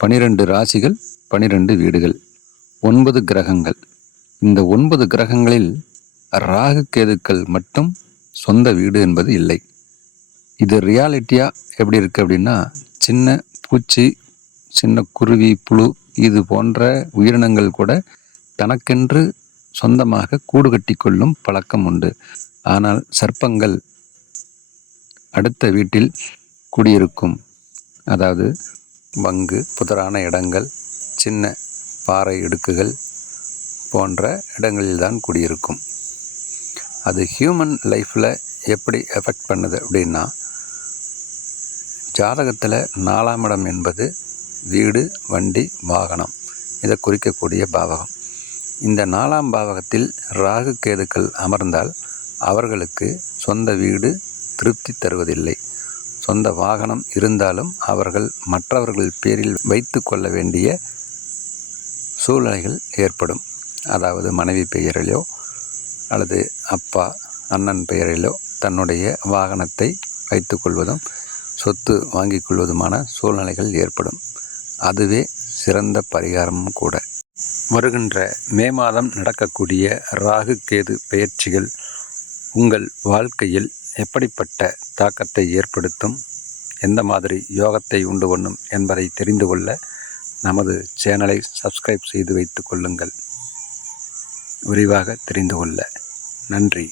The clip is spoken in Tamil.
12 ராசிகள், 12 வீடுகள், 9 கிரகங்கள். இந்த 9 கிரகங்களில் ராகு கேதுக்கள் மட்டும் சொந்த வீடு என்பது இல்லை. இது ரியாலிட்டியா எப்படி இருக்கு அப்படின்னா, சின்ன பூச்சி, சின்ன குருவி, புழு இது போன்ற உயிரினங்கள் கூட தனக்கென்று சொந்தமாக கூடு கட்டி கொள்ளும் பழக்கம் உண்டு. ஆனால் சர்ப்பங்கள் அடுத்த வீட்டில் குடியிருக்கும். அதாவது வங்கு, புதரான இடங்கள், சின்ன பாறை இடுக்குகள் போன்ற இடங்களில்தான் குடியிருக்கும். அது ஹியூமன் லைஃப்பில் எப்படி எஃபெக்ட் பண்ணுது அப்படின்னா, ஜாதகத்தில் 4ஆம் இடம் என்பது வீடு, வண்டி, வாகனம் இதை குறிக்கக்கூடிய பாவகம். இந்த 4ஆம் பாவகத்தில் ராகு கேதுக்கள் அமர்ந்தால் அவர்களுக்கு சொந்த வீடு திருப்தி தருவதில்லை. சொந்த வாகனம் இருந்தாலும் அவர்கள் மற்றவர்கள் பேரில் வைத்து கொள்ள வேண்டிய சூழ்நிலைகள் ஏற்படும். அதாவது மனைவி பெயரிலோ அல்லது அப்பா, அண்ணன் பெயரிலோ தன்னுடைய வாகனத்தை வைத்து கொள்வதும் சொத்து வாங்கி கொள்வதுமான சூழ்நிலைகள் ஏற்படும். அதுவே சிறந்த பரிகாரமும் கூட. வருகின்ற மே மாதம் நடக்கக்கூடிய ராகு கேது பெயர்ச்சிகள் உங்கள் வாழ்க்கையில் எப்படிப்பட்ட தாக்கத்தை ஏற்படுத்தும், எந்த மாதிரி யோகத்தை உண்டு பண்ணும் என்பதை தெரிந்து கொள்ள நமது சேனலை சப்ஸ்கிரைப் செய்து வைத்து கொள்ளுங்கள். விரிவாக தெரிந்து கொள்ள நன்றி.